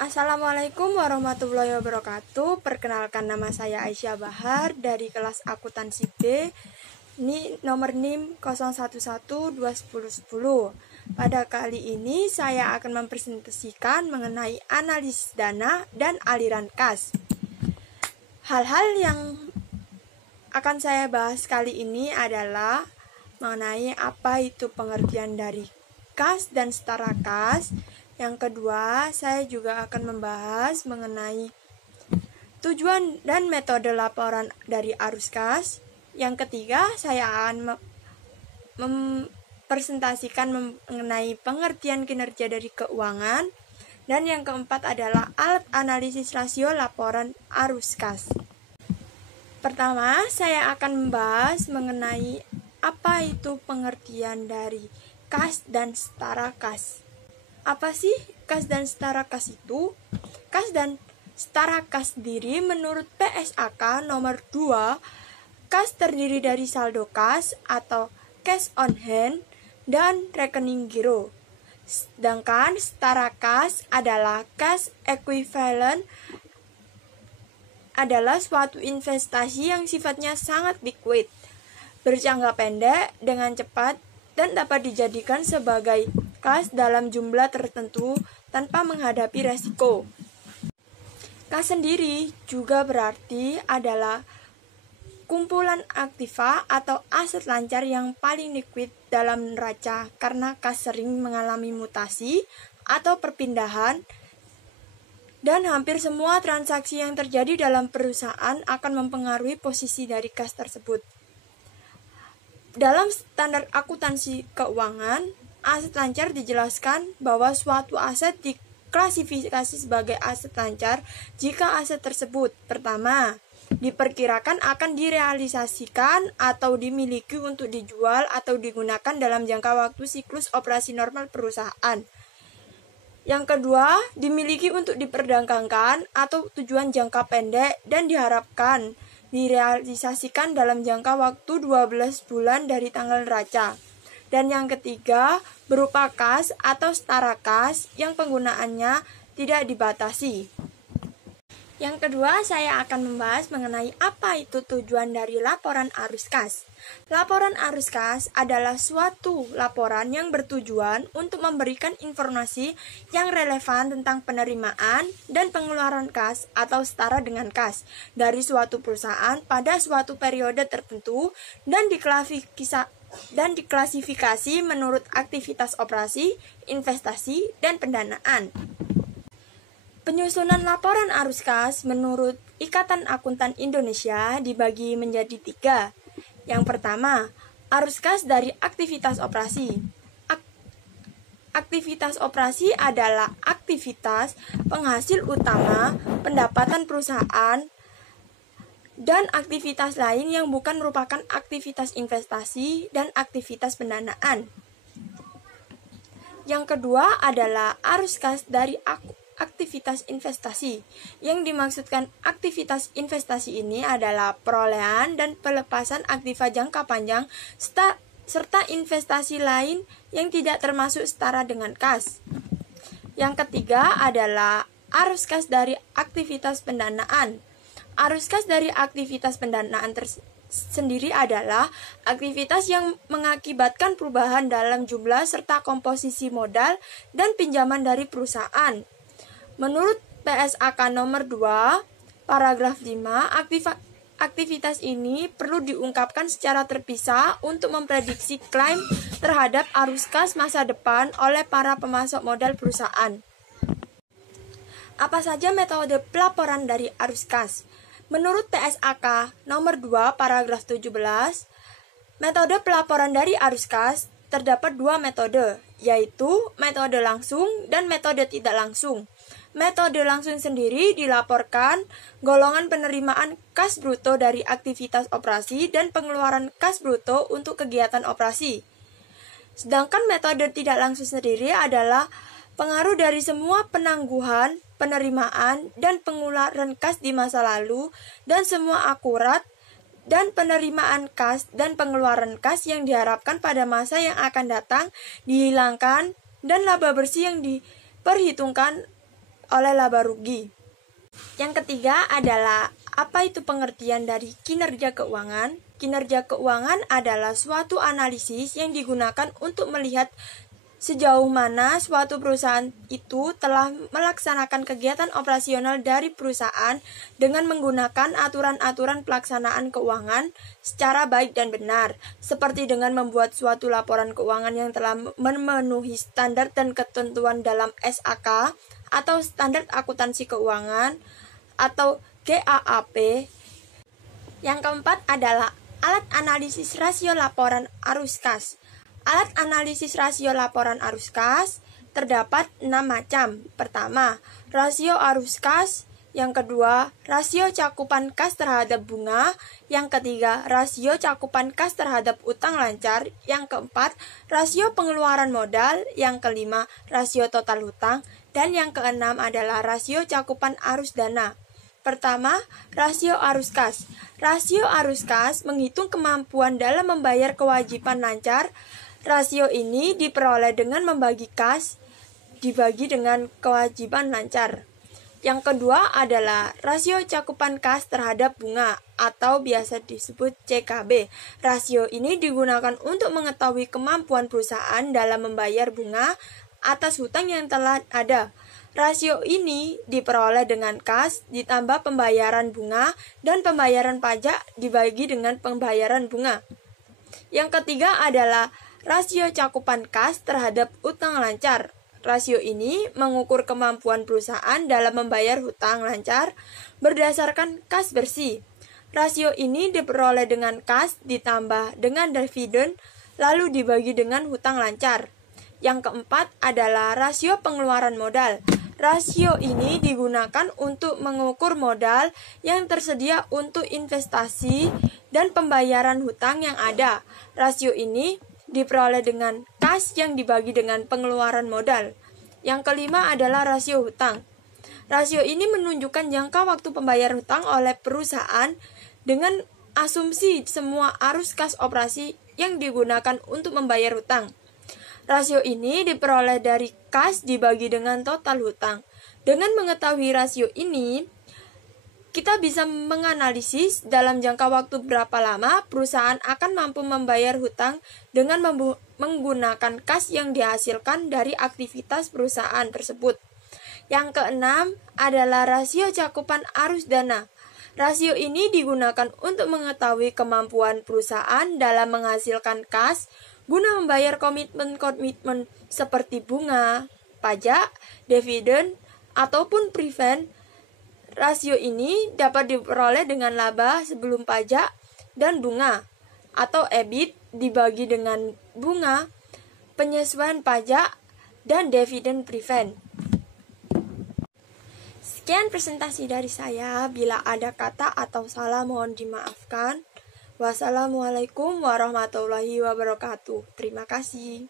Assalamualaikum warahmatullahi wabarakatuh. Perkenalkan, nama saya Aisyah Bahar dari kelas akuntansi B. Ini nomor NIM 01121010. Pada kali ini saya akan mempresentasikan mengenai analisis dana dan aliran kas. Hal-hal yang akan saya bahas kali ini adalah mengenai apa itu pengertian dari kas dan setara kas. Yang kedua, saya juga akan membahas mengenai tujuan dan metode laporan dari arus kas. Yang ketiga, saya akan mempresentasikan mengenai pengertian kinerja dari keuangan. Dan yang keempat adalah alat analisis rasio laporan arus kas. Pertama, saya akan membahas mengenai apa itu pengertian dari kas dan setara kas. Apa sih kas dan setara kas itu? Kas dan setara kas sendiri menurut PSAK nomor 2, kas terdiri dari saldo kas atau cash on hand dan rekening giro. Sedangkan setara kas adalah cash equivalent, adalah suatu investasi yang sifatnya sangat liquid, berjangka pendek dengan cepat dan dapat dijadikan sebagai kas dalam jumlah tertentu tanpa menghadapi resiko. Kas sendiri juga berarti adalah kumpulan aktiva atau aset lancar yang paling liquid dalam neraca karena kas sering mengalami mutasi atau perpindahan, dan hampir semua transaksi yang terjadi dalam perusahaan akan mempengaruhi posisi dari kas tersebut. Dalam standar akuntansi keuangan, aset lancar dijelaskan bahwa suatu aset diklasifikasi sebagai aset lancar jika aset tersebut pertama, diperkirakan akan direalisasikan atau dimiliki untuk dijual atau digunakan dalam jangka waktu siklus operasi normal perusahaan. Yang kedua, dimiliki untuk diperdagangkan atau tujuan jangka pendek dan diharapkan direalisasikan dalam jangka waktu 12 bulan dari tanggal neraca. Dan yang ketiga, berupa kas atau setara kas yang penggunaannya tidak dibatasi. Yang kedua, saya akan membahas mengenai apa itu tujuan dari laporan arus kas. Laporan arus kas adalah suatu laporan yang bertujuan untuk memberikan informasi yang relevan tentang penerimaan dan pengeluaran kas atau setara dengan kas dari suatu perusahaan pada suatu periode tertentu dan diklasifikasi menurut aktivitas operasi, investasi, dan pendanaan. Penyusunan laporan arus kas menurut Ikatan Akuntan Indonesia dibagi menjadi 3. Yang pertama, arus kas dari aktivitas operasi. Aktivitas operasi adalah aktivitas penghasil utama pendapatan perusahaan dan aktivitas lain yang bukan merupakan aktivitas investasi dan aktivitas pendanaan. Yang kedua adalah arus kas dari aktivitas investasi. Yang dimaksudkan aktivitas investasi ini adalah perolehan dan pelepasan aktiva jangka panjang serta investasi lain yang tidak termasuk setara dengan kas. Yang ketiga adalah arus kas dari aktivitas pendanaan. Arus kas dari aktivitas pendanaan sendiri adalah aktivitas yang mengakibatkan perubahan dalam jumlah serta komposisi modal dan pinjaman dari perusahaan. Menurut PSAK nomor 2, paragraf 5, aktivitas ini perlu diungkapkan secara terpisah untuk memprediksi klaim terhadap arus kas masa depan oleh para pemasok modal perusahaan. Apa saja metode pelaporan dari arus kas? Menurut PSAK nomor 2, paragraf 17, metode pelaporan dari arus kas terdapat 2 metode, yaitu metode langsung dan metode tidak langsung. Metode langsung sendiri dilaporkan golongan penerimaan kas bruto dari aktivitas operasi dan pengeluaran kas bruto untuk kegiatan operasi. Sedangkan metode tidak langsung sendiri adalah pengaruh dari semua penangguhan, penerimaan, dan pengeluaran kas di masa lalu dan semua akurat dan penerimaan kas dan pengeluaran kas yang diharapkan pada masa yang akan datang dihilangkan dan laba bersih yang diperhitungkan oleh laba rugi. Yang ketiga adalah apa itu pengertian dari kinerja keuangan? Kinerja keuangan adalah suatu analisis yang digunakan untuk melihat sejauh mana suatu perusahaan itu telah melaksanakan kegiatan operasional dari perusahaan dengan menggunakan aturan-aturan pelaksanaan keuangan secara baik dan benar, seperti dengan membuat suatu laporan keuangan yang telah memenuhi standar dan ketentuan dalam SAK atau standar akuntansi keuangan atau GAAP. Yang keempat adalah alat analisis rasio laporan arus kas. Alat analisis rasio laporan arus kas terdapat 6 macam. Pertama, rasio arus kas. Yang kedua, rasio cakupan kas terhadap bunga. Yang ketiga, rasio cakupan kas terhadap utang lancar. Yang keempat, rasio pengeluaran modal. Yang kelima, rasio total hutang. Dan yang keenam adalah rasio cakupan arus dana. Pertama, rasio arus kas. Rasio arus kas menghitung kemampuan dalam membayar kewajiban lancar. Rasio ini diperoleh dengan membagi kas dibagi dengan kewajiban lancar. Yang kedua adalah rasio cakupan kas terhadap bunga atau biasa disebut CKB. Rasio ini digunakan untuk mengetahui kemampuan perusahaan dalam membayar bunga atas hutang yang telah ada. Rasio ini diperoleh dengan kas ditambah pembayaran bunga dan pembayaran pajak dibagi dengan pembayaran bunga. Yang ketiga adalah rasio cakupan kas terhadap utang lancar. Rasio ini mengukur kemampuan perusahaan dalam membayar hutang lancar berdasarkan kas bersih. Rasio ini diperoleh dengan kas ditambah dengan dividen lalu dibagi dengan hutang lancar. Yang keempat adalah rasio pengeluaran modal. Rasio ini digunakan untuk mengukur modal yang tersedia untuk investasi dan pembayaran hutang yang ada. Rasio ini diperoleh dengan kas yang dibagi dengan pengeluaran modal. Yang kelima adalah rasio hutang. Rasio ini menunjukkan jangka waktu pembayaran hutang oleh perusahaan dengan asumsi semua arus kas operasi yang digunakan untuk membayar hutang. Rasio ini diperoleh dari kas dibagi dengan total hutang. Dengan mengetahui rasio ini, kita bisa menganalisis dalam jangka waktu berapa lama perusahaan akan mampu membayar hutang dengan menggunakan kas yang dihasilkan dari aktivitas perusahaan tersebut. Yang keenam adalah rasio cakupan arus dana. Rasio ini digunakan untuk mengetahui kemampuan perusahaan dalam menghasilkan kas guna membayar komitmen-komitmen seperti bunga, pajak, dividen, ataupun preferred. Rasio ini dapat diperoleh dengan laba sebelum pajak dan bunga, atau EBIT dibagi dengan bunga, penyesuaian pajak, dan dividen preferred. Sekian presentasi dari saya. Bila ada kata atau salah mohon dimaafkan. Wassalamualaikum warahmatullahi wabarakatuh. Terima kasih.